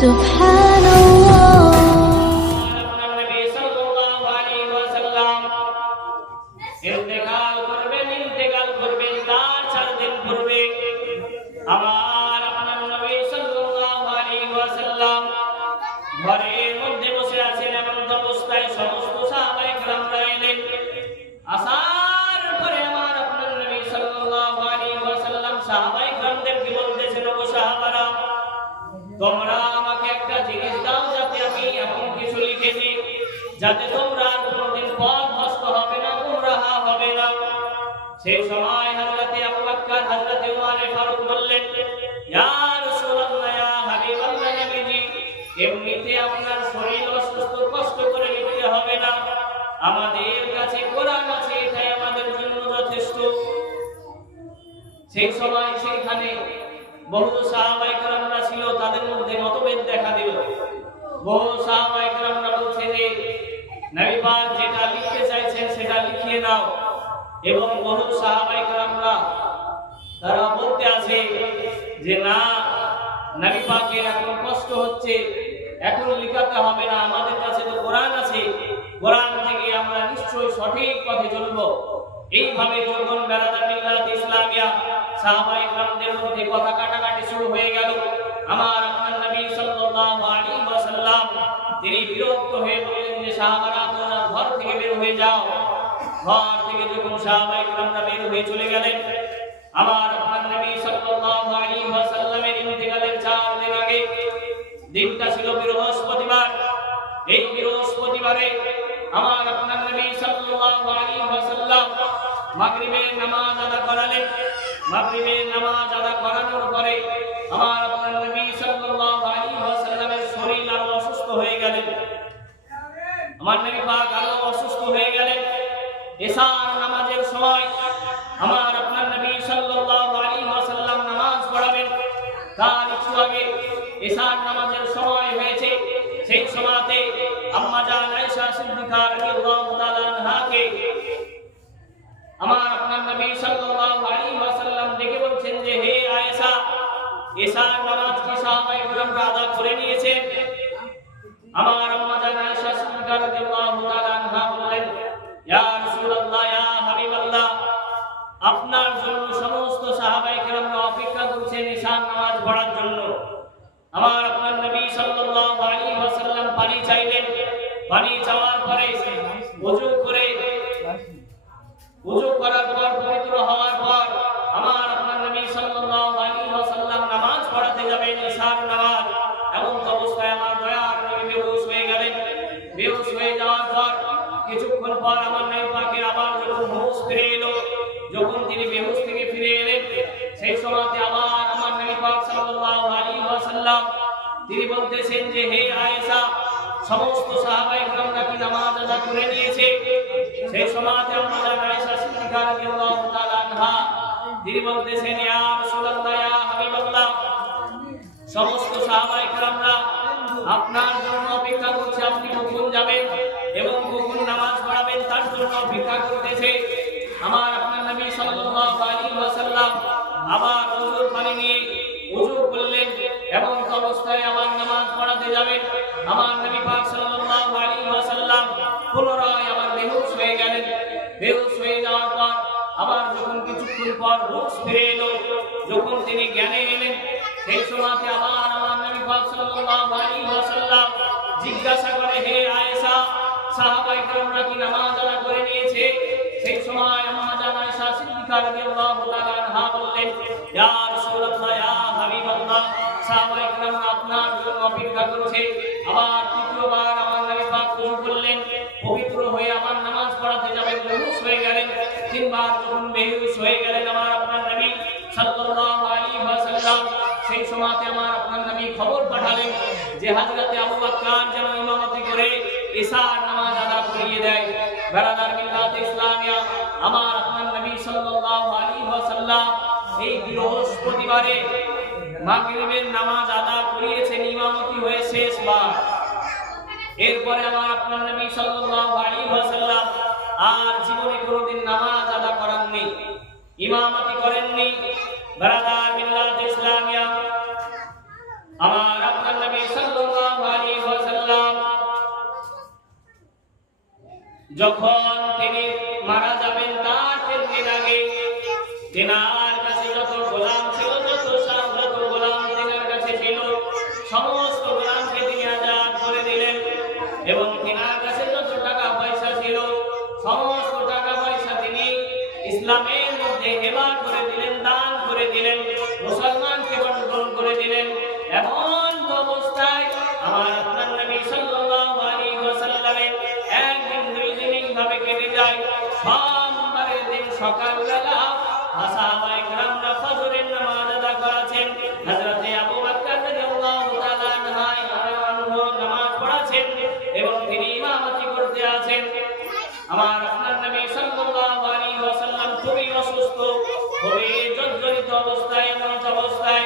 Subhanallah. ইন্তেকাল করবেন তার 4 দিন পূর্বে আমার আপনার নবী সাল্লাল্লাহু আলাইহি ওয়াসাল্লাম ঘরের মধ্যে বসে আছেন। এমন অবস্থায় সমস্ত সাহাবায়ে কেরামরা এলেন। আসার পরে আমার আপনার নবী সাল্লাল্লাহু আলাইহি ওয়াসাল্লাম সাহাবায়ে কেরামদেরকে বলতেছেন, ও সাহাবারা, তোমরা আমাকে একটা জিনিস দাও যাতে আমি এমন কিছু লিখে দিই যাতে তোমরা কোনোদিন পথভ্রষ্ট হবে না, গুমরাহ হবে না। সেই সময় হযরতে আবু বকর হযরতে উমর ফারুক বললেন, ইয়া রাসূলুল্লাহ, ইয়া হাবিবাল্লাহ, নবীজি, এমনিতে আপনার শরীর অসুস্থ, কষ্ট করে লিখতে হবে না, আমাদের কাছে কোরআন আছে, এটাই আমাদের জন্য যথেষ্ট। সেই সময় সেখানে বহু সাহাবায়ে কেরামরা ছিল, তাদের মধ্যে মতভেদ দেখা দিল। বহু সাহাবায়ে কেরামরা বলছে যে নবী পাক যেটা লিখতে চাইছেন সেটা লিখিয়ে দাও, এবং বহু সাহাবায়ে কেরামরা তারা বলতে আছে যে না, নবী পাকের এখন কষ্ট হচ্ছে, এখন লিখাতে হবে না, আমাদের কাছে তো কোরআন আছে, কোরআন থেকে আমরা নিশ্চয়ই সঠিক পথে চলব। এইভাবে যখন বেরাদার মিল্লাত ইসলামিয়া সাহাবায়ে কেরামদের মধ্যে কথা কাটাকাটি শুরু হয়ে গেল, আমার আপনার নবী সাল্লাল্লাহু আলাইহি ওয়াসাল্লাম তিনি বিরক্ত হয়ে বললেন যে সাহাবারা, তোমরা ঘর থেকে বের হয়ে যাও। ঘর থেকে যখন সাহাবায়ে কেরামরা বের হয়ে চলে গেলেন, আমার আপনার নবী সাল্লাল্লাহু আলাইহি ওয়াসাল্লামের ইন্তেকালের 4 দিন আগে, দিনটা ছিল বৃহস্পতিবার। এই বৃহস্পতিবারে আমার আপনার নবী সাল্লাল্লাহু আলাইহি ওয়াসাল্লাম মাগরিবের নামাজ আদা করালেন। মাগরিবের নামাজ আদা করানোর পরে আমার আপনার নবী সাল্লাল্লাহু আলাইহি ওয়াসাল্লামের শরীর আরো অসুস্থ হয়ে গেলেন। আমার নবী পাক আরো অসুস্থ হয়ে গেলেন। এশার নামাজের সময় আমার আপনার নবী সাল্লাল্লাহু আলাইহি ওয়াসাল্লাম নামাজ পড়াবেন, তার একটু আগে এশার নামাজের সময় হয়েছে। সেই সময়তে আম্মা জান আয়েশা সিদ্দিকা রাদিয়াল্লাহু তাআলা আনহাকে আমার আপনার নবী সাল্লাল্লাহু আলাইহি ওয়াসাল্লাম ডেকে বলছেন যে, হে আয়েশা, এশার নামাজ কি সাহাবায়ে কেরামরা আদা করে নিয়েছেন? আমার আম্মা জান আয়েশা সিদ্দিকা রাদিয়াল্লাহু তাআলা আনহা বললেন, ইয়া রাসূলুল্লাহ, ইয়া হাবিবাল্লাহ, আপনার জন্য সমস্ত সাহাবায়ে কেরামরা অপেক্ষা করছেন এশার নামাজ পড়ার জন্য। আমার আপনার নবী সাল্লাল্লাহু আলাইহি ওয়াসাল্লাম পানি চাইলেন। পানি চাওয়ার পরে ওযু করার পর পবিত্র হওয়ার পর আমার আপনার নবী সাল্লাল্লাহু আলাইহি ওয়াসাল্লাম নামাজ পড়াতে যাবেন, এশার নামাজ। এমন অবস্থায় আমার দয়ার নবী বেহুশ হয়ে গেলেন। বেহুশ হয়ে যাওয়ার পর কিছুক্ষণ পর আমার নবী পাকের আবার যখন হুঁশ ফিরে এলো, যখন তিনি বেহুশ থেকে ফিরে এলেন, সেই সময়তে আবার আমার নবী পাক সাল্লাল্লাহু আলাইহি ওয়াসাল্লাম তিনি বলতেছেন যে, হে আয়েশা, সমস্ত সাহাবায়ে কেরামরা কি নামাজ আদা করে নিয়েছে? সেই সময়তে আম্মা জান আয়েশা সিদ্দিকা রাদিয়াল্লাহু তাআলা আনহা তিনি বলতেছেন, ইয়া রাসূলুল্লাহ, ইয়া হাবিবাল্লাহ, সমস্ত সাহাবায়ে কেরামরা আপনার জন্য অপেক্ষা করছে, আপনি কখন যাবেন এবং কখন নামাজ পড়াবেন তার জন্য অপেক্ষা করতেছে। আমার আপনার নবী সাল্লাল্লাহু আলাইহি ওয়াসাল্লাম আবার ওযুর পানি নিয়ে ওযু করলেন এবং অবস্থায় আবার নামাজ পড়াতে যাবেন। আমার নবী পাক সাল্লাল্লাহু আলাইহি ওয়াসাল্লাম পুনরায় আবার বেহুশ হয়ে গেলেন। বেহুশ হয়ে যাওয়ার পর আবার যখন কিছুক্ষণ পর হুঁশ ফিরে এলো, যখন তিনি জ্ঞানে এলেন, সেই সময়তে আবার আমার নবী পাক সাল্লাল্লাহু আলাইহি ওয়াসাল্লাম জিজ্ঞাসা করে, হে আয়েশা, সাহাবায়ে কেরামরা কি নামাজ আদা করে নিয়েছে? সেই সময় আম্মা জান আয়েশা সিদ্দিকা রাদিয়াল্লাহু তাআলা আনহা বললেন, ইয়া রাসূলুল্লাহ, ইয়া হাবিবাল্লাহ, সাহাবায়ে কেরামরা আপনার জন্য অপেক্ষা করছে। আবার তৃতীয়বার আমার নবী পাক ওযু করলেন, পবিত্র হয়ে আবার নামাজ পড়াতে যাবেন, বেহুশ হয়ে গেলেন। তিনবার যখন বেহুশ হয়ে গেলেন আমার আপনার নবী সাল্লাল্লাহু আলাইহি ওয়াসাল্লাম, সেই সময়তে আমার আপনার নবী খবর পাঠালেন যে হযরতে আবু বকর যেন ইমামতি করে এশার নামাজ আদা করিয়ে দেয়। বেরাদার মিল্লাত ইসলামিয়া আমার আপনার নবী সাল্লাল্লাহু আলাইহি ওয়াসাল্লাম এই বৃহস্পতিবারে মাগরিবের নামাজ আদা করিয়েছেন, ইমামতি হয়ে শেষবার। এরপরে আমার আপনার নবী সাল্লাল্লাহু আলাইহি ওয়াসাল্লাম আর জীবনে কোনোদিন নামাজ আদা করেননি, ইমামতি করেননি। বেরাদার মিল্লাত ইসলামিয়া আমার আপনার নবী যখন তিনি মারা যাবেন তার 3 দিন আগে তিনার কাছে যত গোলাম ছিল, যত গোলাম তিনার কাছে ছিল, সমস্ত গোলামকে তিনি আজাদ করে দিলেন। এবং তিনার কাছে যত টাকা পয়সা ছিল, সমস্ত টাকা পয়সা তিনি ইসলামের মধ্যে হেবা করে দিলেন, দান করে দিলেন, মুসলমানকে বন্টন করে দিলেন। এমন অবস্থায় আমার আপনার নবী সাল্লাল্লাহু আলাইহি ওয়াসাল্লামের একদিন 2 দিন এইভাবে কেটে যায়। সোমবারের দিন সকালবেলা সাহাবায়ে কেরামরা ফজরের নামাজ আদায় করেছেন। হযরত আবু বকর রাদিয়াল্লাহু তাআলা আনহু নামাজ পড়াছেন এবং তিনি ইমামতি করতে আছেন। আমার আপনার নবী সাল্লাল্লাহু আলাইহি ওয়াসাল্লাম খুবই অসুস্থ, খুবই জর্জরিত অবস্থায়, এমন অবস্থায়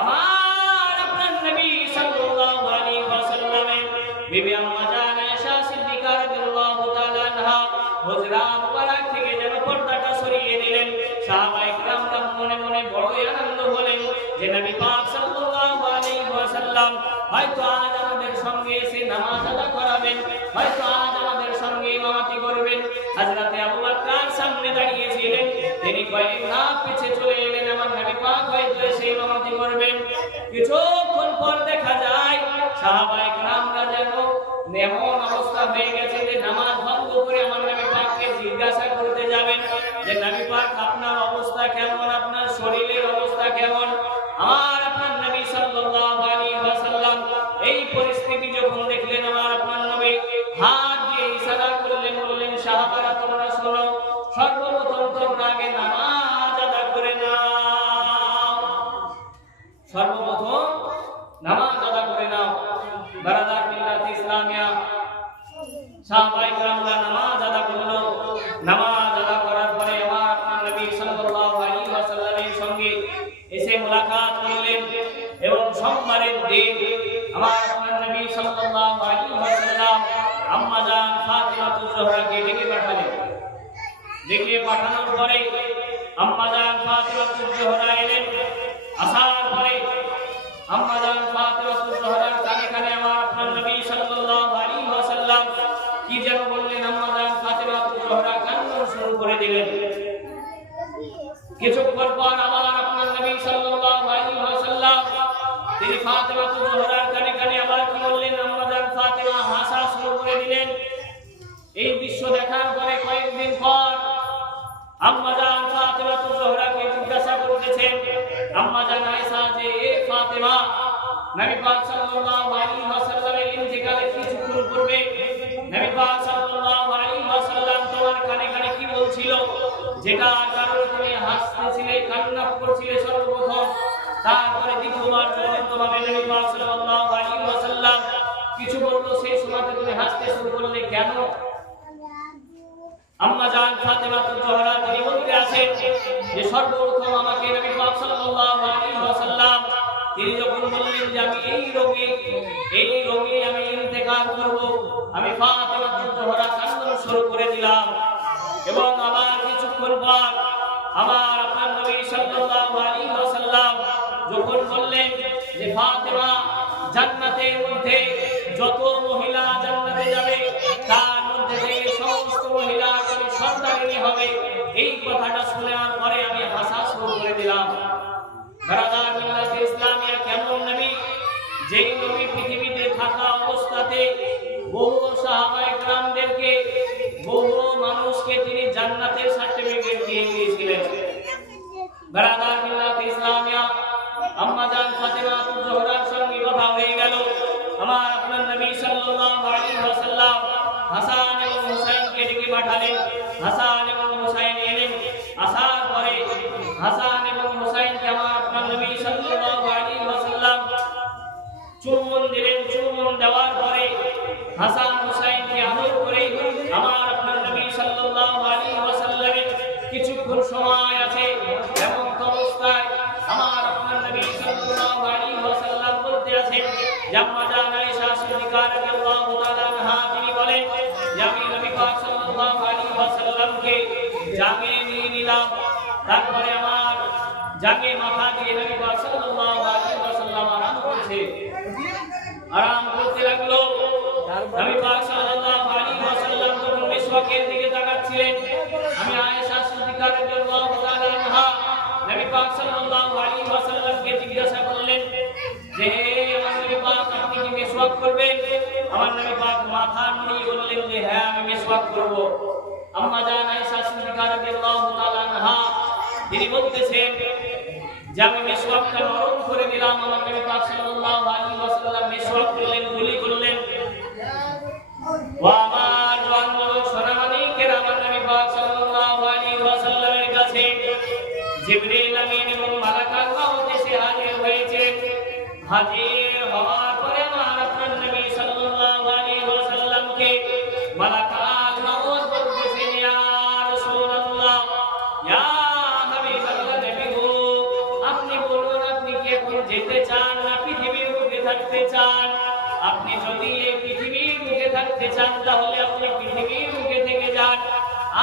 আমার আপনার নবী সাল্লাল্লাহু আলাইহি ওয়াসাল্লামের বিবি আম্মা জান আয়েশা সিদ্দিকা রাদিয়াল্লাহু তাআলা আনহা হুজরা মুবারক থেকে যেন পর্দাটা সরিয়ে দিলেন। সাহাবায়ে কেরামরা মনে মনে বড়ই আনন্দ হলেন যে নবী পাক সাল্লাল্লাহু আলাইহি ওয়াসাল্লাম হয়তো আজ আমাদের সঙ্গে এসে নামাজ আদা করাবেন, হয়তো আজ আমাদের সঙ্গে ইমামতি করবেন। হযরত আবু বকর সামনে দাঁড়িয়েছিলেন, তিনি কয়েক ধাপ পিছিয়ে চলে এলেন, আমার নবী পাক হয়তো এসে ইমামতি করবেন। কিছুক্ষণ পর দেখা যায় সাহাবায়ে কেরামরা যেন এমন অবস্থা হয়ে গেছে যে নামাজ ভঙ্গ করে আমার নবী পাককে জিজ্ঞাসা করতে যাবেন যে নবী পাক আপনার অবস্থা কেমন, আপনার শরীরের অবস্থা কেমন। আমার আপনার নবী সাল্লাল্লাহু আলাইহি ওয়াসাল্লাম এই পরিস্থিতি যখন দেখলেন, আমার আপনার নবী হাত দিয়ে ইশারা করলেন, বললেন সাহাবারা তোমরা শোনো, সর্বপ্রথম তোমরা আগে নামাজ আদা করে নাও, সর্বপ্রথম নামাজ আদা করে নাও। বারাদাত মিল্লাত ইসলামিয়া সাহাবায়ে কেরামরা নামাজ আদা করলো। নামাজ আদা করার পরে আমার আপনার নবী সাল্লাল্লাহু আলাইহি ওয়াসাল্লামের সঙ্গে এসে মুলাকাত করলেন এবং সোমবারের দিন আমার আপনার নবী সাল্লাল্লাহু আলাইহি ওয়াসাল্লাম আম্মা জান ফাতিমাতুজ জোহরাকে ডেকে পাঠালেন। ডেকে পাঠানোর পরে আম্মা জান ফাতিমাতুজ জোহরা এলেন। আসার পরে আম্মা জান ফাতিমাতুজ জোহরার কানে কানে আমার আপনার নবী সাল্লাল্লাহু আলাইহি ওয়াসাল্লাম কি যেন বললেন। আম্মা জান ফাতিমাতুজ জোহরা কান্না শুরু করে দিলেন। কিছুক্ষণ পর আমার আপনার নবী সাল্লাল্লাহু আলাইহি ওয়াসাল্লাম তিনি ফাতিমাতুজ জোহরার কানে কানে আবার কি বললেন, আম্মা জান ফাতিমা হাসা শুরু করে দিলেন। এই দৃশ্য দেখার পরে কয়েকদিন পর আম্মা জান ফাতিমাতুজ জোহরাকে জিজ্ঞাসা করতেছেন আম্মা জান আয়েশা যে এ ফাতিমা, নবী পাক সাল্লাল্লাহু আলাইহি ওয়াসাল্লামের ইন্তেকালের কিছুক্ষণ পূর্বে নবী পাক সাল্লাল্লাহু আলাইহি ওয়াসাল্লাম তোমার কানে কানে কি বলছিল, যেটা কারণে তুমি হাসতেছিলে, কান্না করছিলে সর্বপ্রথম, তারপরে দ্বিতীয়বার যখন তোমাকে নবী পাক সাল্লাল্লাহু আলাইহি ওয়াসাল্লাম কিছু বললো সেই সময়তে তুমি হাসতে শুরু করলে কেন? আম্মা জান ফাতিমাতুজ জোহরা তিনি বলতে আছেন যে সর্বপ্রথম আমাকে নবী পাক সাল্লাল্লাহু আলাইহি ওয়াসাল্লাম তিনি যখন বললেন যে আমি এই রোগে আমি ইন্তেকাল করব, আমি ফাতিমাতুজ জোহরা কান্না শুরু করে দিলাম। এবং আবার কিছুক্ষণ পর আমার আপনার নবী সাল্লাল্লাহু আলাইহি ওয়াসাল্লাম যখন বললেন যে ফাতিমা জান্নাতের মধ্যে যত মহিলা জান্নাতে যাবে তার মধ্যে থেকে সমস্ত মহিলা তুমি সন্তানিনী হবে, এই কথাটা শোনার পরে আমি হাসা শুরু করে দিলাম। বারাদাত মিল্লাত ইসলামিয়া কেমন নবী, যেই নবী পৃথিবীতে থাকা অবস্থাতে বহু সাহাবায়ে কেরামদেরকে, বহু মানুষকে তিনি জান্নাতের সার্টিফিকেট দিয়ে দিয়েছিলেন। বারাদাত মিল্লাত ইসলামিয়া আম্মা জান ফাতিমাতুজ জোহরার সঙ্গে কথা হয়ে গেল। আমার আপনার নবী সাল্লাল্লাহু আলাইহি ওয়াসাল্লাম হাসান এবং হুসাইনকে ডেকে পাঠালেন। হাসান এবং হুসাইন এলেন। আসার পরে হাসান এবং হুসাইনকে আমার আপনার নবী সাল্লাল্লাহু আলাইহি ওয়াসাল্লাম চুম্বন দিলেন। চুম্বন দেওয়ার পরে হাসান হুসাইনকে আদর করে আমার আপনার নবী সাল্লাল্লাহু আলাইহি ওয়াসাল্লামের কিছুক্ষণ সময় আছে এমন অবস্থায় আমার আপনার নবী সাল্লাল্লাহু আলাইহি ওয়াসাল্লাম বলতে আছেন যে আম্মা জান আয়েশা সিদ্দিকা রাদিয়াল্লাহু তাআলা আনহা তিনি বলেন যে আমি নবী পাক সাল্লাল্লাহু আলাইহি ওয়াসাল্লামকে জাগে নিয়ে নিলাম। তারপরে আমার জাগে মাথা দিয়ে নবী পাক সাল্লাল্লাহু আলাইহি ওয়াসাল্লাম আরাম করতে লাগলো। নবী পাক সাল্লাল্লাহু আলাইহি ওয়াসাল্লাম যখন মিসওয়াকের মিসওয়াক করবেন? আমার নবী পাক মাথা নুড়িয়ে বললেন যে হ্যাঁ আমি মিসওয়াক করব। আম্মা জান আয়েশা সিদ্দিকা রাদিয়াল্লাহু তাআলা আনহা তিনি বলতেছেন যে আমি মিসওয়াকটা নরম করে দিলাম। আমার নবী পাক সাল্লাল্লাহু আলাইহি ওয়াসাল্লাম মিসওয়াক করলেন, গুলি করলেন। ওয়া আমার জওয়ান সোনামানিকেরা, আমার নবী পাক সাল্লাল্লাহু আলাইহি ওয়াসাল্লামের কাছে জিবরিল আমিন এবং মালাকুল মউত এসে হাজির হয়েছে। হাজির হওয়ার পরে আমার আপনার নবী সাল্লাল্লাহু আলাইহি ওয়াসাল্লামকে মালাকুল মউত বলতেছেন, ইয়া রাসূলুল্লাহ, ইয়া হাবিবাল্লাহ, নবী গো, আপনি বলুন আপনি কি এখন যেতে চান না পৃথিবীর বুকে থাকতে চান? আপনি যদি এই পৃথিবীর বুকে থাকতে চান তাহলে আপনি পৃথিবীর বুকে থেকে যান,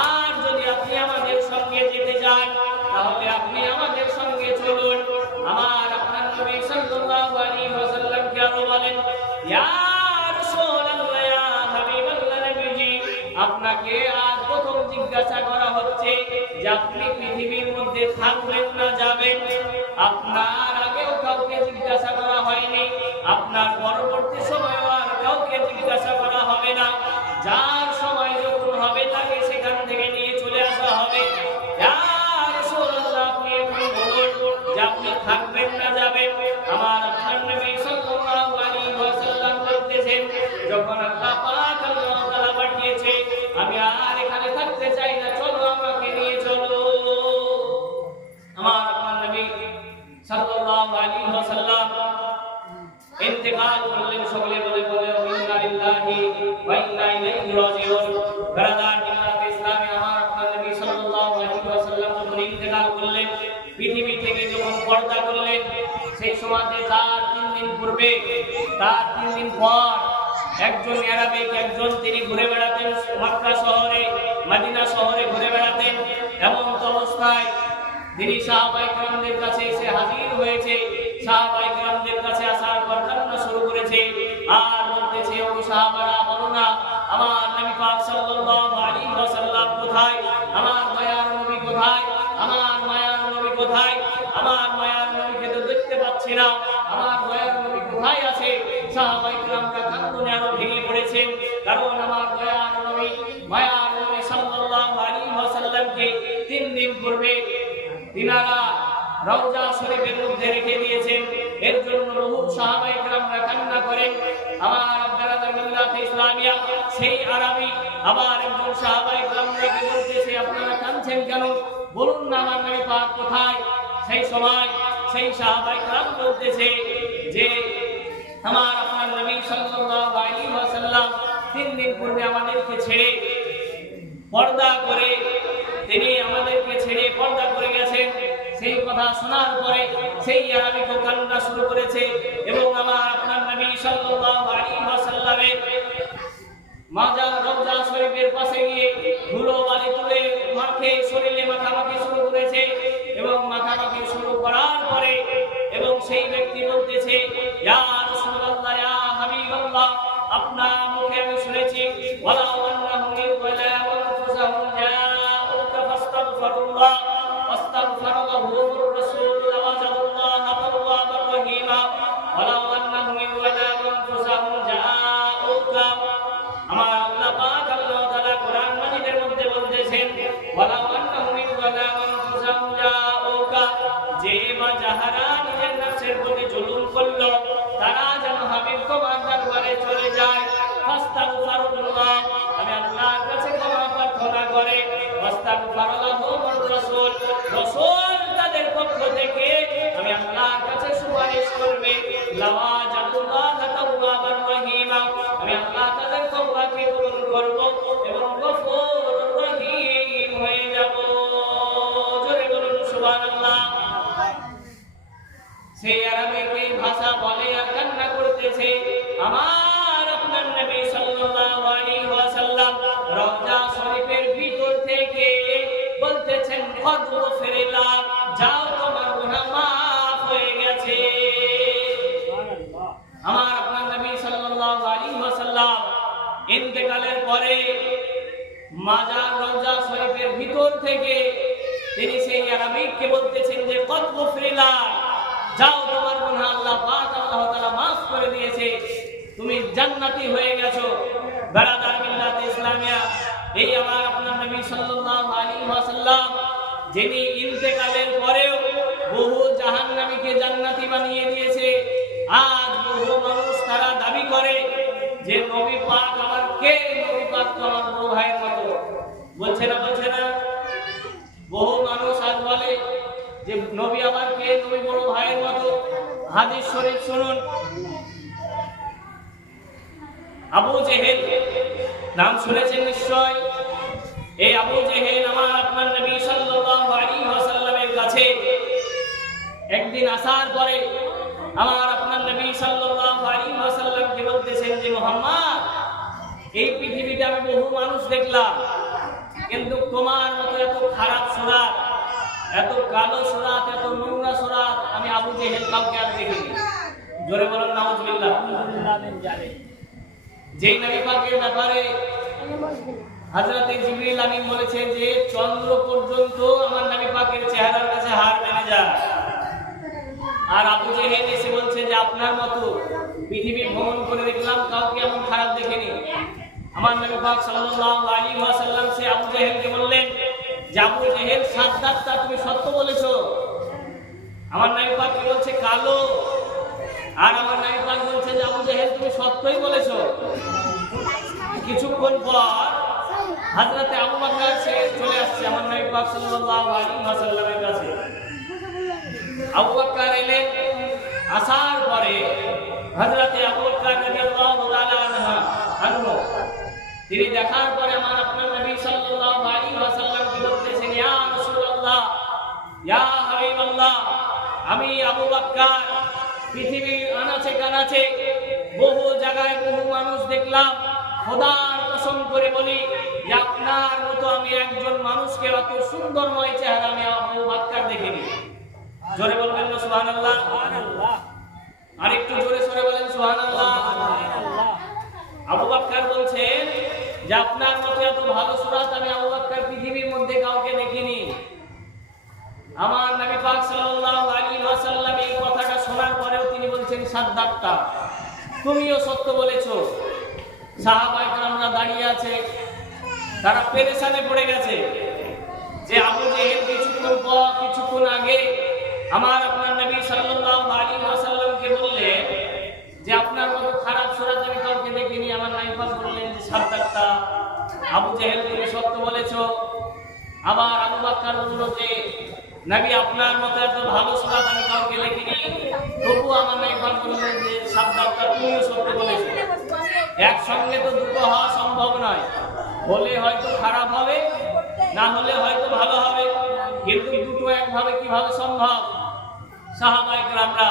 আর যদি আপনি আমাদের সঙ্গে যেতে চান তাহলে আপনি আমাদের সঙ্গে চলুন। আমার আপনার নবী সাল্লাল্লাহু আলাইহি ওয়াসাল্লাম কে আরো বলেন, ইয়া রাসূলুল্লাহ, ইয়া হাবিবাল্লাহ, নবীজি, আপনাকে আজ প্রথম জিজ্ঞাসা করা হচ্ছে যে আপনি পৃথিবীর মধ্যে থাকবেন না যাবেন। আপনার আগেও কাউকে জিজ্ঞাসা করা হয়নি, আপনার পরবর্তী সময় আর কাউকে জিজ্ঞাসা করা হবে না। যার সময় যখন হবে তাকে সেখান থেকে নিয়ে চলে আসা হবে। ইয়া রাসূলুল্লাহ, আপনি এখন বলুন যে আপনি থাকবেন না যাবেন। আমার আপনার নবী সাল্লাল্লাহু আলাইহি ওয়াসাল্লাম বলতেছেন, যখন আল্লাহ পাক আল্লাহ তাআলা পাঠিয়েছে আমি আর এখানে থাকতে চাই না, চলো আমাকে নিয়ে চলো। আমার আপনার নবী সাল্লাল্লাহু আলাইহি ওয়াসাল্লাম ইন্তেকাল করলেন। সকলে বলে বলে ইন্না লিল্লাহি ওয়া ইন্না ইলাইহি রাজিউন। বারাদার মিল্লাত ইসলামে আমার আপনার নবী সাল্লাল্লাহু আলাইহি ওয়াসাল্লাম যখন ইন্তেকাল করলেন, পৃথিবী থেকে যখন পর্দা করলেন, সেই সময়তে তার 3 দিন পূর্বে, তার 3 দিন পর একজন আরবিক একজন তিনি ঘুরে বেড়াতেন মক্কা শহরে, মদিনা শহরে ঘুরে বেড়াতেন। এমন অবস্থায় তিনি সাহাবায়ে কেরামদের কাছে এসে হাজির হয়েছে। সাহাবায়ে কেরামদের কাছে আসার পর কান্না শুরু করেছে আর বলতেছে, ও সাহাবারা, বলো না আমার নবী পাক সাল্লাল্লাহু আলাইহি ওয়াসাল্লাম কোথায়? আমার মায়ার নবী কোথায়? আমার মায়ার নবী কোথায়? আমার মায়ার নবীকে তো দেখতে পাচ্ছি না, আমার মায়ার নবী কোথায় আছে? সাহাবায়ে কেরামরা কান্নায় আরো ভেঙে পড়েছেন, কারণ আমার মায়ার নবী সাল্লাল্লাহু আলাইহি ওয়াসাল্লামকে 3 দিন পূর্বে তিনারা রওজা শরীফের মধ্যে রেখে দিয়েছেন। এর জন্য বহু সাহাবায়ে কেরামরা কান্না করেন। আমার আপনারা মিল্লাত ইসলামিয়া সেই আরবি আবার একজন সাহাবায়ে কেরামকে বলতেছে, আপনারা কাঁদছেন কেন? বলুন না আমার নবী পাক কোথায়? সেই সময় সেই সাহাবায়ে কেরাম বলতেছে যে আমার আপনার নবী সাল্লাল্লাহু আলাইহি ওয়াসাল্লাম 3 দিন পূর্বে আমাদেরকে ছেড়ে পর্দা করে, তিনি আমাদেরকে ছেড়ে পর্দা করে গেছেন। সেই কথা শোনার পরে সেই আরবিকে কান্না শুরু করেছে এবং আমার আপনার নবী সাল্লাল্লাহু আলাইহি ওয়াসাল্লামের মাজার রওজা শরীফের পাশে গিয়ে ধুলো বালি তুলে মাখে শরীরে মাখামাখি শুরু করেছে এবং মাখামাখি শুরু করার পরে এবং সেই ব্যক্তি বলতেছে, ইয়া রাসূলুল্লাহ, ইয়া হাবিবাল্লাহ, আপনার মুখে আমি শুনেছি ওয়ালা আন্নাহুম ইউলা ওয়া আনফুসাহুম জাআউকা ফাস্তাগফিরুল্লাহ ফাস্তাগফিরুল্লাহু রাসূলুল্লাহ ওয়াজাদাল্লাহা তাওয়াবার রহিমা ওয়ালা আন্নাহুম ইউলা ওয়া আনফুসাহুম জাআউকা। আমার আল্লাহ পাক আল্লাহ তাআলা কোরআন মাজিদের মধ্যে বলতেছেন, ওয়ালা আন্নাহুম ইউলা ওয়া আনফুসাহুম জাআউকা, যে বা যাহারা নিজের নফসের প্রতি জুলুম করলো তারা যেন হাবিব তোমার দরবারে চলে যায়। ফাস্তাগফিরুল্লাহ, আমি আল্লাহর কাছে ক্ষমা প্রার্থনা করে, ফাস্তাগফিরুল্লাহু রাসূল, রাসূল তাদের পক্ষ থেকে আমি আল্লাহর কাছে সুপারিশ করবে, লাওয়াজাদুল্লাহ তাওয়াবার রহিমা, আমি আল্লাহ তাদের তওবাকে কবুল করব এবং গফুর রহিম হয়ে যাব। জোরে বলুন সুবহানাল্লাহ। সেই আরবিকে ভাষা বলে আর কান্না করতেছে। আমার আপনার নবী সাল্লাল্লাহু আলাইহি ওয়াসাল্লাম রওজা শরীফের ভিতর থেকে বলতেছেন, কদ গফিরিল্লাহ, যাও তোমার গুনাহ মাফ হয়ে গেছে। আমার আপনার নবী সাল্লাল্লাহু আলাইহি ওয়াসাল্লাম ইন্তেকালের পরে মাজার রওজা শরীফের ভিতর থেকে তিনি সেই আরবিকে বলতেছেন যে কদ গফিরিল্লাহ, যাও তোমার গুনাহ আল্লাহ পাক আল্লাহ তাআলা maaf করে দিয়েছে। তুমি জান্নাতি হয়ে গেছো। বারাদার মিল্লাত ইসলামিয়া, এই আমার আপনার নবী সাল্লাল্লাহু আলাইহি ওয়াসাল্লাম যিনি ইন্তেকালের পরেও বহু জাহান্নামীকে জান্নাতি বানিয়ে দিয়েছে। আজ বহু মানুষ তারা দাবি করে যে নবী পাক আমার কে, নবী পাক তো আমার বড় ভাইয়ের মতো। বলছে না বহু মানুষ আজ বলে যে নবী আমার কে, নবী বড় ভাইয়ের মতো। হাদিস শরীফ শুনুন, আবু জেহেল নাম শুনেছেন নিশ্চয়। এই আবু জেহেল আমার আপনার নবী সাল্লাল্লাহু আলাইহি ওয়াসাল্লামের কাছে একদিন আসার পরে আমার আপনার নবী সাল্লাল্লাহু আলাইহি ওয়াসাল্লামকে বলতেছেন যে মুহাম্মদ, এই পৃথিবীতে আমি বহু মানুষ দেখলাম, কিন্তু তোমার মতো এত খারাপ সুরাত, এত কালো সুরাত, এত নোংরা সুরাত আমি আবু জেহেল কাউকে আর দেখিনি। জোরে বলুন নাউজুবিল্লাহ। যেই নবী পাকের ব্যাপারে হযরতে জিবরিল আমিন বলেছেন যে চন্দ্র পর্যন্ত আমার নবী পাকের চেহারার কাছে হার মেনে যায়, আর আবু জেহেল এসে বলছে যে আপনার মতো পৃথিবী ভ্রমণ করে দেখলাম, কাউকে এমন খারাপ দেখিনি। আমার নবী পাক সাল্লাল্লাহু আলাইহি ওয়াসাল্লাম সে আবু জেহেলকে বললেন যে আবু জেহেল, সাদ্দাতটা তুমি সত্য বলেছো। আমার নবী পাক বলছে কালো, আর আমার নবী পাক বলছে যে আবু জেহেল তুমি সত্যই বলেছো। কিছুক্ষণ পর হযরতে আবু বকর সে চলে আসছে আমার নবী পাক সাল্লাল্লাহু আলাইহি ওয়াসাল্লামের কাছে। আবু বকর এলেন, আসার পরে হযরতে আবু বকর রাদিয়াল্লাহু তাআলা আনহু তিনি দেখার পরে আমার আপনার নবী সাল্লাল্লাহু আলাইহি ওয়াসাল্লামকে বলতেছেন, ইয়া রাসূলুল্লাহ, ইয়া হাবিবাল্লাহ, আমি আবু বকর পৃথিবীর আনাচে কানাচে বহু জায়গায় বহু মানুষ দেখলাম, খোদার কসম করে বলি যে আপনার মতো আমি একজন মানুষকে এত সুন্দরময় চেহারা আমি আবু বকর দেখিনি। জোরে বলবেন না সুবহানাল্লাহ? আর একটু জোরে সরে বলেন সুবহানাল্লাহ। আবু বকর বলছেন যে আপনার মতো এত ভালো সুরাত আমি আবু বকর পৃথিবীর মধ্যে কাউকে দেখিনি। আমার নবী পাক সাল্লাল্লাহু আলাইহি ওয়াসাল্লাম এই কথাটা শোনার পরেও তিনি বলছেন, সাদ্দাকতা, তুমিও সত্য বলেছো। সাহাবায়ে কেরামরা দাঁড়িয়ে আছে, তারা পেরেশানে পড়ে গেছে যে আবু জেহেল কিছুক্ষণ আগে আমার আপনার নবী সাল্লাল্লাহু আলাইহি ওয়াসাল্লামকে বললেন যে আপনার মতো খারাপ সুরাত আমি কাউকে দেখিনি। আমার নবী পাক বললেন যে সাদ্দাকতা, আবু জেহেল তুমি সত্য বলেছো। আবার আবু বকর বলল যে নবী আপনার মতো এত ভালো সুরাত আমি কাউকে দেখিনি। তবু আমার নবী পাক বললেন যে সাদ্দাকতা, তুমিও সত্য বলেছো। একসঙ্গে তো দুটো হওয়া সম্ভব নয়, হলে হয়তো খারাপ হবে, না হলে হয়তো ভালো হবে, কিন্তু দুটো একভাবে কিভাবে সম্ভব? সাহাবায়ে কেরামরা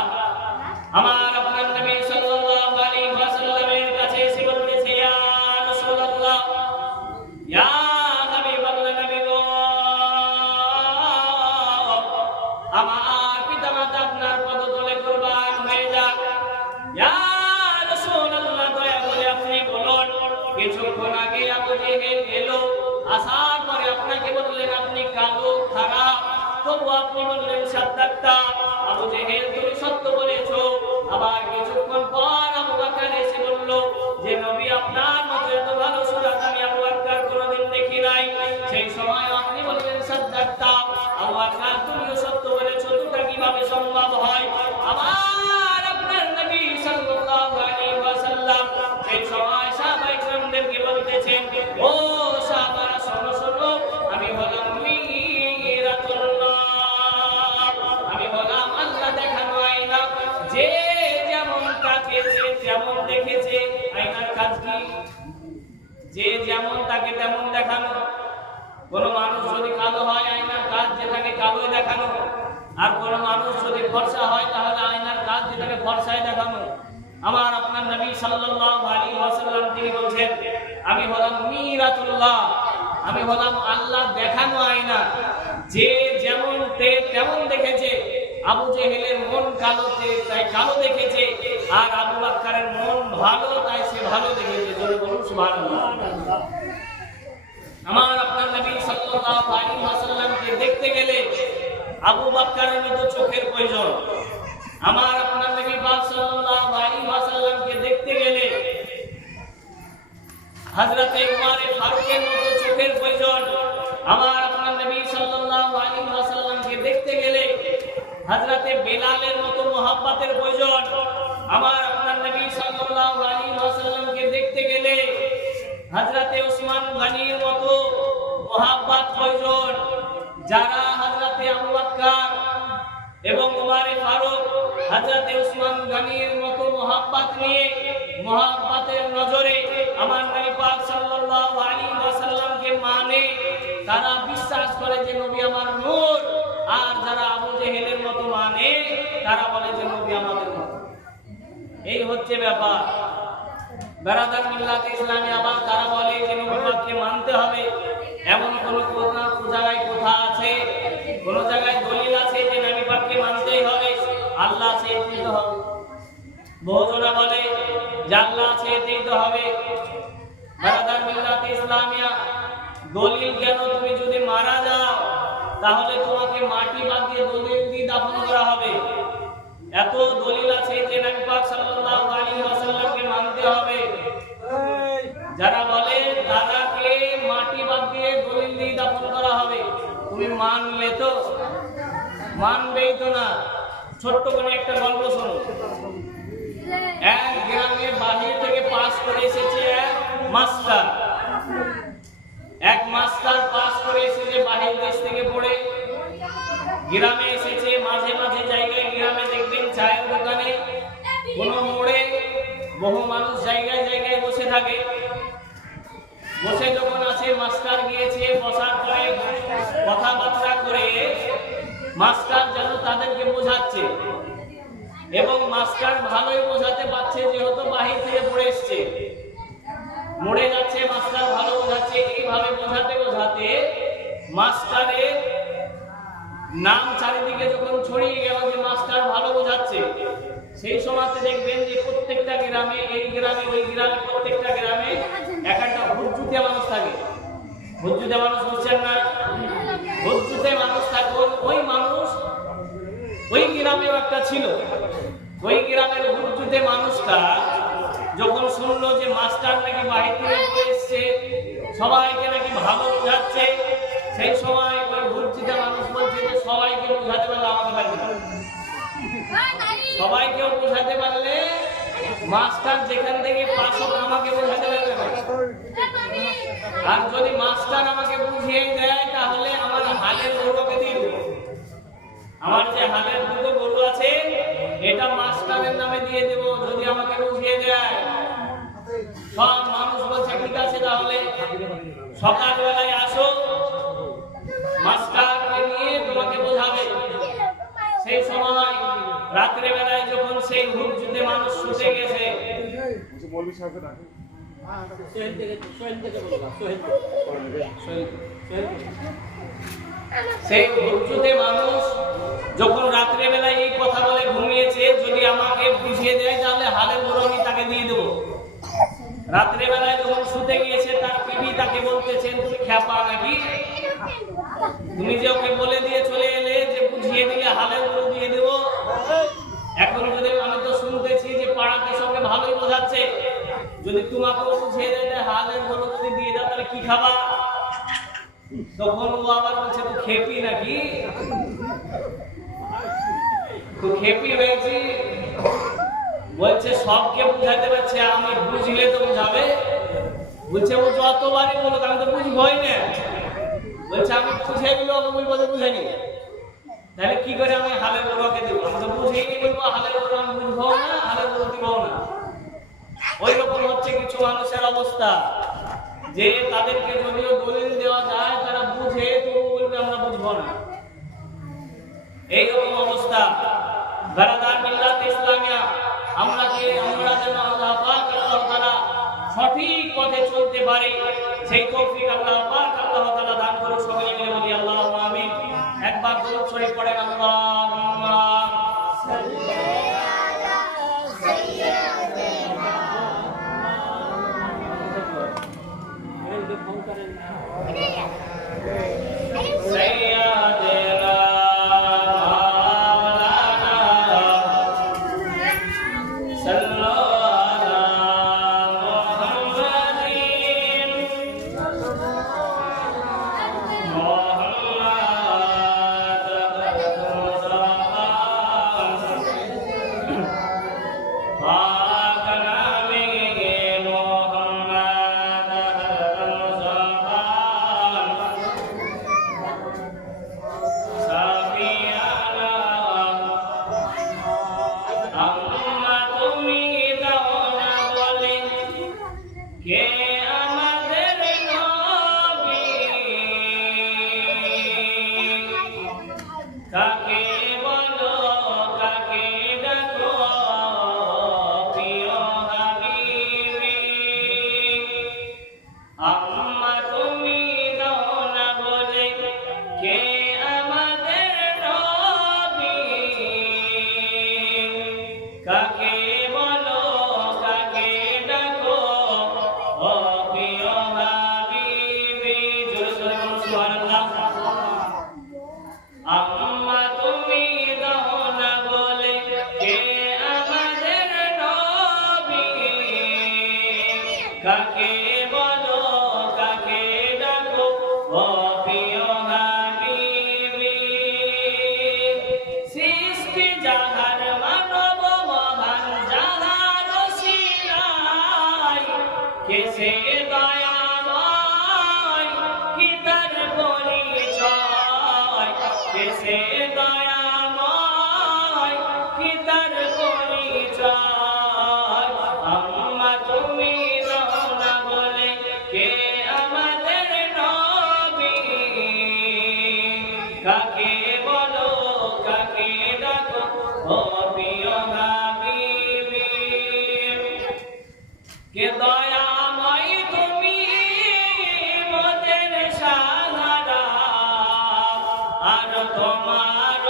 আমার আপনার নবী সাল্লাল্লাহু আলাইহি ওয়াসাল্লামের কাছে এসে বলতেছে, ইয়া রাসূলুল্লাহ, ইয়া হাবিবাল্লাহ, নবী গো, আমার পিতামাতা আপনার পদতলে কুরবান হয়ে যাক। ইয়া রাসূলুল্লাহ, দয়া করে আপনি বলুন, কিছুক্ষণ আগে আবু জেহেল এলো, আসার পরে আপনাকে বললেন আপনি কালো, খারাপ, তবু আপনি বললেন সাদ্দাকতা, আবু জেহেল তুমি সত্য বলেছো। আবার কিছুক্ষণ পর আবু বকর এসে বলল যে নবী আপনার মতো এত ভালো সুরাত আমি আবু বকর কোনোদিন দেখি নাই। সেই সময় আপনি বললেন সাদ্দাকতা, আবু বকর তুমিও সত্য বলেছো। দুটো কিভাবে সম্ভব হয়? আবার আপনার নবী সাল্লাল্লাহু আলাইহি ওয়াসাল্লাম সেই সময় সাহাবায়ে কেরামদেরকে বলতেছেন, ও সাহাবারা শোনো শোনো, আমি হলাম মিরাতুল্লাহ, আমি হলাম আল্লাহ দেখানো আয়না। যে যেমন তাকেছে তেমন দেখেছে। আয়নার কাজ কি? যে যেমন তাকে তেমন দেখানো। কোন মানুষ যদি কালো হয়, আয়নার কাজ যেটাকে কালোই দেখানো। আর কোন মানুষ যদি ফর্সা হয়, তাহলে আয়নার কাজ যেটাকে ফর্সায় দেখানো। আমার আপনার নবী সাল্লাল্লাহু আলাইহি ওয়াসাল্লাম তিনি বলছেন, আমি হলাম মিরাতুল্লাহ, আমি হলাম আল্লাহ দেখানো আয়না। যে যেমন তেমন দেখেছে। আবু জেহেলের মন কালোতে তাই কালো দেখেছে, আর আবু বকরের মন ভালো তাই সে ভালো দেখেছে। জোরে বলুন সুবহানাল্লাহ। আমার আপনার নবী সাল্লাল্লাহু আলাইহি ওয়াসাল্লামকে দেখতে গেলে আবু বকরের মতো চোখের প্রয়োজন। আমার আপনার নবী পাক সাল্লাল্লাহু আলাইহি ওয়াসাল্লামকে দেখতে গেলে হযরতে উমর ফারুকের মতো চোখের প্রয়োজন। আমার আপনার নবী সাল্লাল্লাহু আলাইহি ওয়াসাল্লামকে দেখতে গেলে হযরতে বেলালের মতো মহব্বতের প্রয়োজন। আমার আপনার নবী সাল্লাল্লাহু আলাইহি ওয়াসাল্লামকে দেখতে গেলে হযরতে উসমান গনির মতো মহব্বত প্রয়োজন। যারা হযরতে আবু বকর এবং উমর ফারুক হযরতে উসমান গনির মতো মহব্বত নিয়ে মহব্বতের নজরে আমার নবী পাক সাল্লাল্লাহু আলাইহি ওয়াসাল্লামকে মানে, তারা বিশ্বাস করে যে নবী আমার নূর। আর যারা আবু জেহেলের মতো মানে, তারা বলে যে নবী আমাদের মতো। এই হচ্ছে ব্যাপার। বেরাদার মিল্লাত ইসলামী আবার তারা বলে যে নবী পাককে মানতে হবে। এমন কোন জায়গায় কথা আছে, কোন জায়গায় দলিল আছে যে নবী পাককে মানতেই হবে, আল্লাহ সেইতেই তো হবে। বহুজনা বলে যে আল্লাহ সেইতেই তো হবে। বেরাদার মিল্লাত ইসলামিয়া দলিল কেন? তুমি যদি মারা যাও তাহলে তোমাকে মাটি বাদ দিয়ে দলিল দিয়ে দাফন করা হবে। এত দলিল আছে যে নবী পাক সাল্লাল্লাহু আলাইহি ওয়াসাল্লামকে মানতে হবে। যারা বলে দাদাকে মাটি বাদ দিয়ে দলিল দিয়ে দাফন করা হবে, তুমি মানলে তো? মানবেই তো না। ছোট্ট করে একটা গল্প শোনো। এক গ্রামে বাহির থেকে পাস করে এসেছে এক মাস্টার পাস করে এসেছে বাহির দেশ থেকে পড়ে। গ্রামে এসেছে, মাঝে মাঝে জায়গায় গ্রামে দেখবেন চায়ের দোকানে, কোন মোড়ে বহু মানুষ জায়গায় জায়গায় বসে থাকে। বসে যখন আছে, মাস্টার গিয়েছে, বসার পরে কথাবার্তা করে মাস্টার যেন তাদেরকে বোঝাচ্ছে, এবং মাস্টার ভালোই বোঝাতে পারছে যেহেতু বাহির থেকে পড়ে এসছে। মোড়ে যাচ্ছে, মাস্টার ভালো বোঝাচ্ছে। এইভাবে বোঝাতে বোঝাতে মাস্টারের নাম চারিদিকে যখন ছড়িয়ে গেল যে মাস্টার ভালো বোঝাচ্ছে, সেই সময়তে দেখবেন যে প্রত্যেকটা গ্রামে, এই গ্রামে ওই গ্রামে, প্রত্যেকটা গ্রামে এক একটা হুজ্জুতে মানুষ থাকে। হুজ্জুতে মানুষ বুঝছেন না? হুজ্জুতে মানুষ থাকুন। ওই মানুষ ওই গ্রামেও একটা ছিল। ওই গ্রামের হুজ্জুতে মানুষটা যখন শুনলো যে মাস্টার নাকি বাহির থেকে এসছে, সবাইকে নাকি ভালো বোঝাচ্ছে, সেই সময় ওই হুজ্জুতে মানুষ বলছে যে সবাইকে বোঝাতে পারলে আমাকে পারবে না। সবাইকেও বোঝাতে পারলে মাস্টার যেখান থেকে পাস হোক আমাকে বোঝাতে পারবে না। আর যদি মাস্টার আমাকে বুঝিয়ে দেয় তাহলে আমার হালের গরুকে দিয়ে দেবো। আমার যে হালের দুটো গরু আছে এটা মাস্টারের নামে দিয়ে দেব যদি আমাকে বুঝিয়ে দেয়। সব মানুষ বলছে ঠিক আছে, তাহলে সকালবেলায় আসো, মাস্টারকে নিয়ে তোমাকে বোঝাবে। সেই সময় রাত্রে বেলায় যখন সেই হুজ্জুতে মানুষ শুতে গেছে, সেই হুজ্জুতে মানুষ যখন রাত্রে বেলায় এই কথা বলে ঘুমিয়েছে, যদি আমাকে বুঝিয়ে দেয় তাহলে হালের গরু আমি তাকে দিয়ে দেবো। রাত্রে বেলায় যখন শুতে গিয়েছে, তার বিবি তাকে বলতেছেন তুমি খ্যাপা নাকি? তুমি যে ওকে বলে দিয়ে চলে এলে যে বুঝিয়ে দিলে হালের গরু দিয়ে দেবো, এখন যদি আমি তো শুনতেছি যে পাড়াতে সঙ্গে ভালোই বোঝাচ্ছে, যদি তোমাকে বুঝিয়ে দেয় হালের গরু যদি দিয়ে দাও তাহলে কি খাবা? তখন ও আবার বলছে তো খেপি নাকি? তো খেপি হয়েছি, বলছে সবকে বুঝাতে পারছে, আমি বুঝলে তো বুঝাবে। বলছে ও যতবারই বলুক আমি তো বুঝবই না। বলছে আমি বুঝে গেলে ওকে বলবো যে বুঝেনি, তাহলে কি করে আমি হালের গরুকে দেবো? আমি তো বুঝেই বলবো হালের গরু আমি বুঝবো না, হালের গরু দিব না। ওই রকম হচ্ছে কিছু মানুষের অবস্থা, যে তাদেরকে যদিও দলিল দেওয়া যায় তারা বুঝে তবু বলবে আমরা বুঝবো না। এইরকম অবস্থা। বেরাদার মিল্লাত ইসলামিয়া, আমরা যেন আল্লাহ পাক আল্লাহ তাআলা সঠিক পথে চলতে পারি, সেই তৌফিক আল্লাহ পাক আল্লাহ তাআলা দান করুন। সকলে মিলে বলি আল্লাহুম্মা আমিন। একবার দরুদ শরীফ পড়েন, আল্লাহুম্মা সাল্লি আলা সাইয়্যিদিনা কে আমাদের নবী কাকে বলো কাকে ডাকো প্রিয় হাবিবি আম্মা তুমি দাও না বলে কে আমাদের নবী কাকে বলো কাকে ডাকো ও প্রিয় হাবিবি জোরে জোরে বলুন সুবহানাল্লাহ আম্মা তুমি দাও না বলে কে আমাদের নবী কাকে বলো কাকে ডাকো ও প্রিয় হাবিবি সৃষ্টি যাহার মানব মহান যাহার শিলাই কে সে দয়াময় কি তার পরিচয় কে সে দয়াময় কি তার পরিচয় আম্মা তুমি দাও না বলে কে আমাদের নবী কাকে বলো কাকে ডাকো ও প্রিয় হাবিবি কে দয়াময় তুমি মোদের সাহারা আর তোমার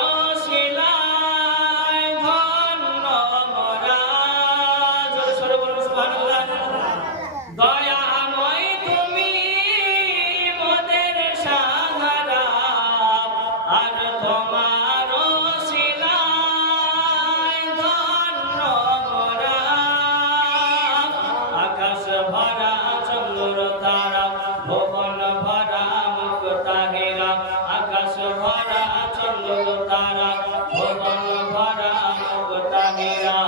শিলায় ধন্য মোরা জোরে সোরে বলুন সুবহানাল্লাহ দয়াময় তুমি মোদের সাহারা আর তোমার শিলায় ধন্য মোরা আকাশ ভরা চন্দ্র তারা ভুবন ভরা মুক্তা হীরা আকাশ ভরা চন্দ্র তারা ভুবন ভরা মুক্তা হীরা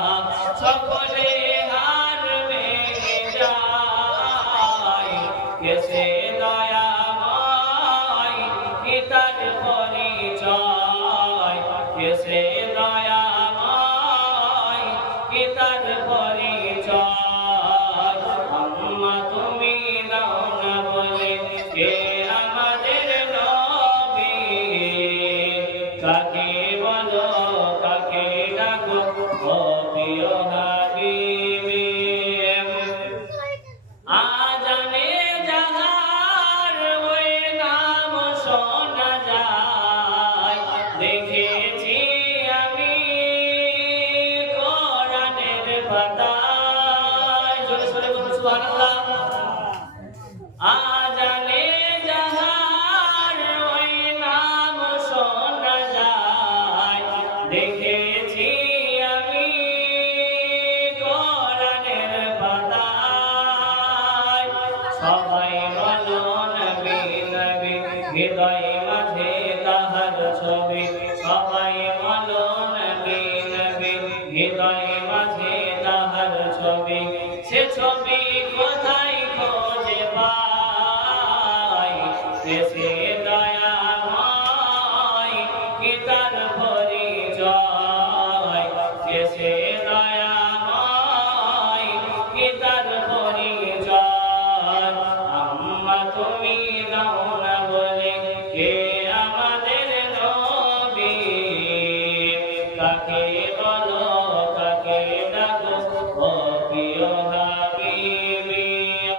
সকলে হার ভেঙে যায় কে সে দয়াময় কি তার পরিচয় কে সে দয়াময় কি তার পরিচয় আম্মা তুমি দাও না বলে কে আমাদের নবী কাকে বলো কাকে ডাকো ও প্রিয় হাবিবি আজানে যাহার ওই নাম শোনা যায় দেখেছি আমি কোরআনের পাতায় জোরে সোরে বলুন সুবহানাল্লাহ আজানে যাহার ওই নাম শোনা যায় দেখেছি আমি কোরআনের পাতায় সবাই বলো নবী নবী হৃদয় মাঝে তাহার ছবি সবাই বলো নবী নবী হৃদয় মাঝে তাহার ছবি সে ছবি কোথায় খোঁজে পাই সে দয়াময় কি তার পরিচয় সে